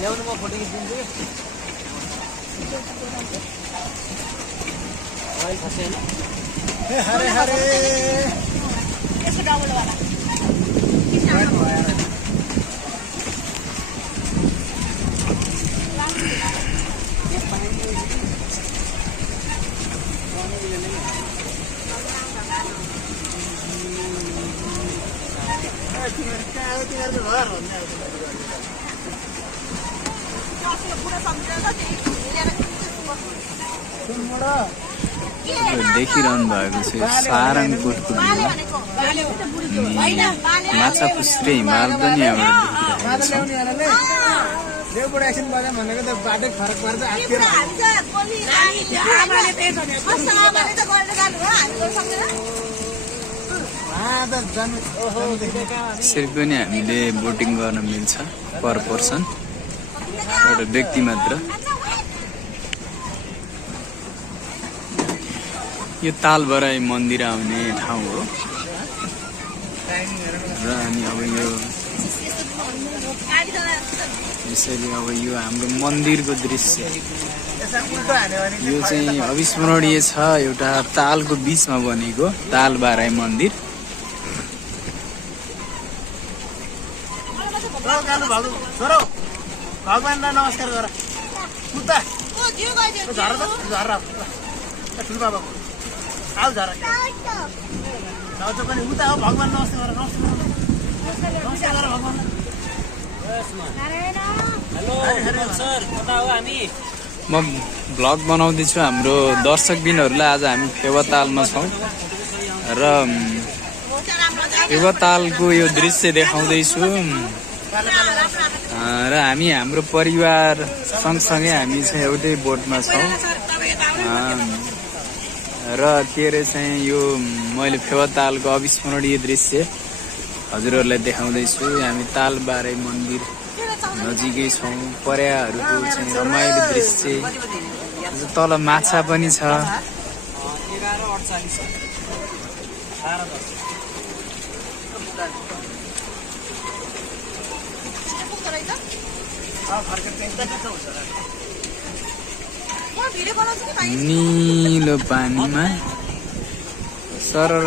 ल्याउनु म photo खिचिदिन्छु mobile फस्यो हैन ए हरे हरे यसको डबल वाला देखिरहनु भएको छ सारङकोटको माछा पुस्रे हिमाल पनि यहाँबाट यसरी पनि हामीले बोटिङ गर्न मिल्छ पर पर्सन एउटा व्यक्ति मात्र यो तालबराई मन्दिर आउने ठाउँ हो र अनि अब यो यसरी अब यो हाम्रो मन्दिरको दृश्य यो चाहिँ अविस्मरणीय छ एउटा तालको बीचमा बनेको तालबाराई मन्दिर भगवानलाई नमस्कार गर कुत्ता ठुलो बाबा आऊ झरा आउँछ पनि उता हो भगवान नमस्ते गर नमस्ते गर भगवान हेलो सर कता हो हामी म भ्लग बनाउँदैछु हाम्रो दर्शकबिनहरूलाई आज हामी फेवातालमा छौँ र फेवातालको यो दृश्य देखाउँदैछु र हामी हाम्रो परिवार सँगसँगै हामी चाहिँ एउटै बोटमा छौँ र के अरे चाहिँ यो मैले फेवातालको अविस्मरणीय दृश्य हजुरहरूलाई देखाउँदैछु हामी तालबाराई मन्दिर नजिकै छौँ पर्याहरूको चाहिँ रमाइलो दृश्य तल माछा पनि छ नीलो पानीमा सरर